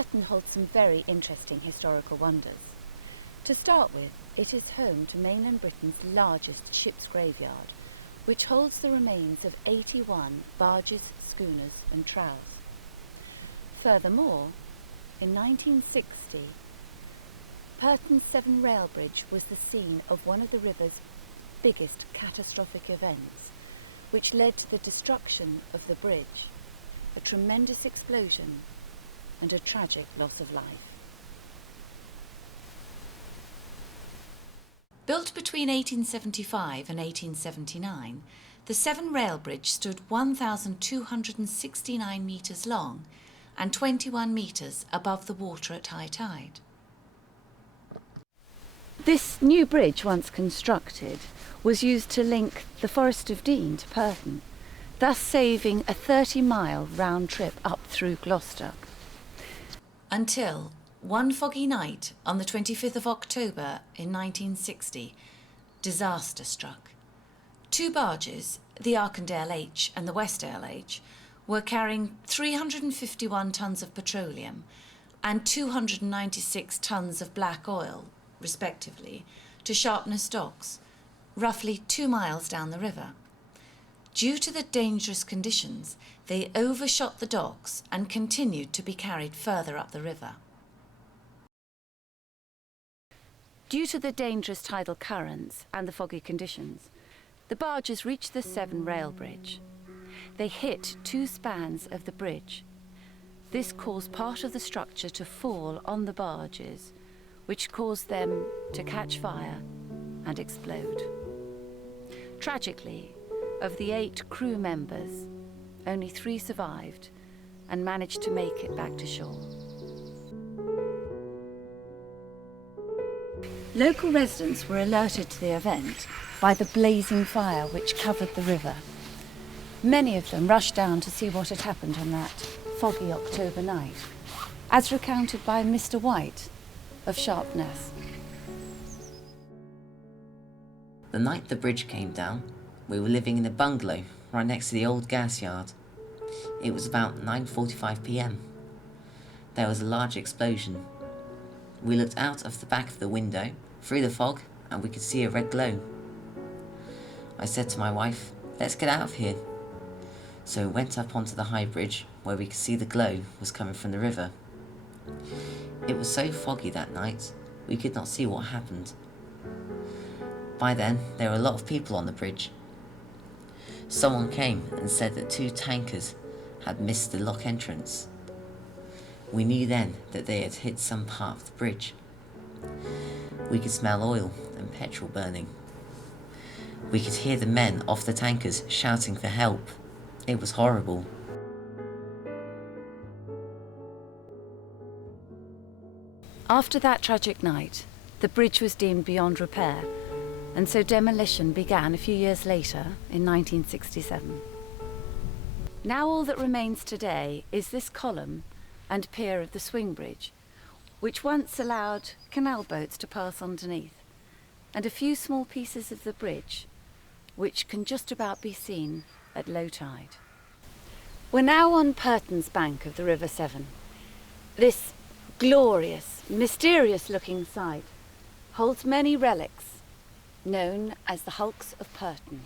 Purton holds some very interesting historical wonders. To start with, it is home to mainland Britain's largest ship's graveyard, which holds the remains of 81 barges, schooners and trows. Furthermore, in 1960, Purton's Severn rail bridge was the scene of one of the river's biggest catastrophic events, which led to the destruction of the bridge, a tremendous explosion and a tragic loss of life. Built between 1875 and 1879, the Severn rail bridge stood 1,269 metres long and 21 metres above the water at high tide. This new bridge, once constructed, was used to link the Forest of Dean to Purton, thus saving a 30-mile round trip up through Gloucester. Until one foggy night on the 25th of October in 1960, disaster struck. Two barges, the Arkandale H and the Westdale H, were carrying 351 tonnes of petroleum and 296 tonnes of black oil, respectively, to Sharpness Docks, roughly 2 miles down the river. Due to the dangerous conditions, they overshot the docks and continued to be carried further up the river. Due to the dangerous tidal currents and the foggy conditions, the barges reached the Severn rail bridge. They hit 2 spans of the bridge. This caused part of the structure to fall on the barges, which caused them to catch fire and explode. Tragically, of the 8 crew members, only 3 survived and managed to make it back to shore. Local residents were alerted to the event by the blazing fire which covered the river. Many of them rushed down to see what had happened on that foggy October night, as recounted by Mr. White of Sharpness. The night the bridge came down, we were living in a bungalow right next to the old gas yard. It was about 9:45 p.m. There was a large explosion. We looked out of the back of the window, through the fog, and we could see a red glow. I said to my wife, "Let's get out of here." So we went up onto the high bridge where we could see the glow was coming from the river. It was so foggy that night, we could not see what happened. By then, there were a lot of people on the bridge. Someone came and said that 2 tankers had missed the lock entrance. We knew then that they had hit some part of the bridge. We could smell oil and petrol burning. We could hear the men off the tankers shouting for help. It was horrible. After that tragic night, the bridge was deemed beyond repair, and so demolition began a few years later in 1967. Now all that remains today is this column and pier of the swing bridge, which once allowed canal boats to pass underneath, and a few small pieces of the bridge, which can just about be seen at low tide. We're now on Purton's bank of the River Severn. This glorious, mysterious-looking site holds many relics, known as the hulks of Purton.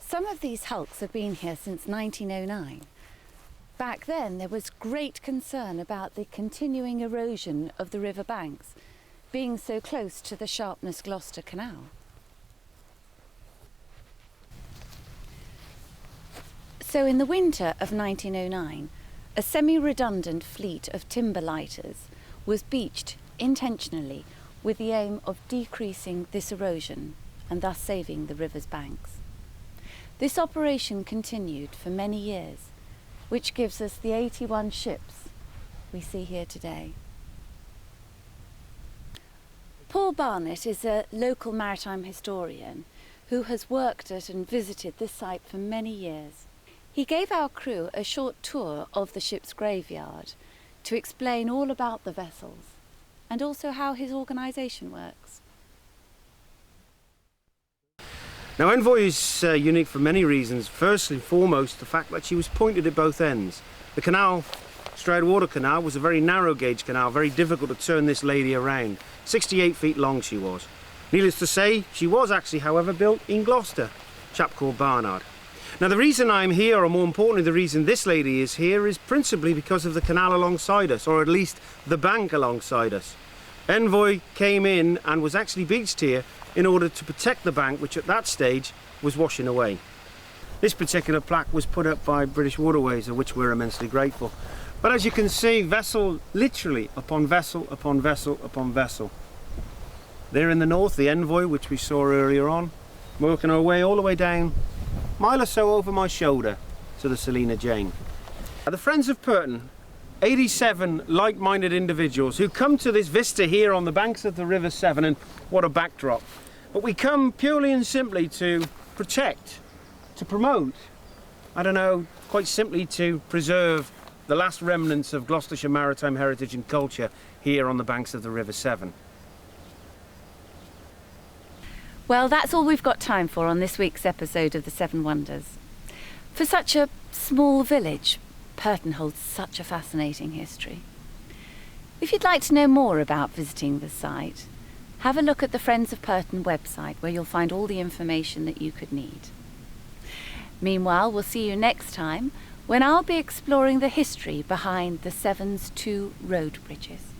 Some of these hulks have been here since 1909. Back then there was great concern about the continuing erosion of the river banks, being so close to the Sharpness Gloucester Canal. So in the winter of 1909, a semi-redundant fleet of timber lighters was beached intentionally with the aim of decreasing this erosion and thus saving the river's banks. This operation continued for many years, which gives us the 81 ships we see here today. Paul Barnett is a local maritime historian who has worked at and visited this site for many years. He gave our crew a short tour of the ship's graveyard to explain all about the vessels and also how his organisation works. Now, Envoy is unique for many reasons. First and foremost, the fact that she was pointed at both ends. The canal, Stroud Water Canal, was a very narrow gauge canal, very difficult to turn this lady around. 68 feet long she was. Needless to say, she was actually, however, built in Gloucester. A chap called Barnard. Now the reason I'm here, or more importantly the reason this lady is here, is principally because of the canal alongside us, or at least the bank alongside us. Envoy came in and was actually beached here in order to protect the bank, which at that stage was washing away. This particular plaque was put up by British Waterways, of which we're immensely grateful. But as you can see, vessel literally upon vessel upon vessel upon vessel. There in the north, the Envoy, which we saw earlier on, working our way all the way down, a mile or so over my shoulder, to the Selina Jane. The Friends of Purton, 87 like-minded individuals who come to this vista here on the banks of the River Severn, and what a backdrop. But we come purely and simply to protect, to promote, I don't know, quite simply to preserve the last remnants of Gloucestershire maritime heritage and culture here on the banks of the River Severn. Well, that's all we've got time for on this week's episode of the Seven Wonders. For such a small village, Purton holds such a fascinating history. If you'd like to know more about visiting the site, have a look at the Friends of Purton website, where you'll find all the information that you could need. Meanwhile, we'll see you next time when I'll be exploring the history behind the Severn's two road bridges.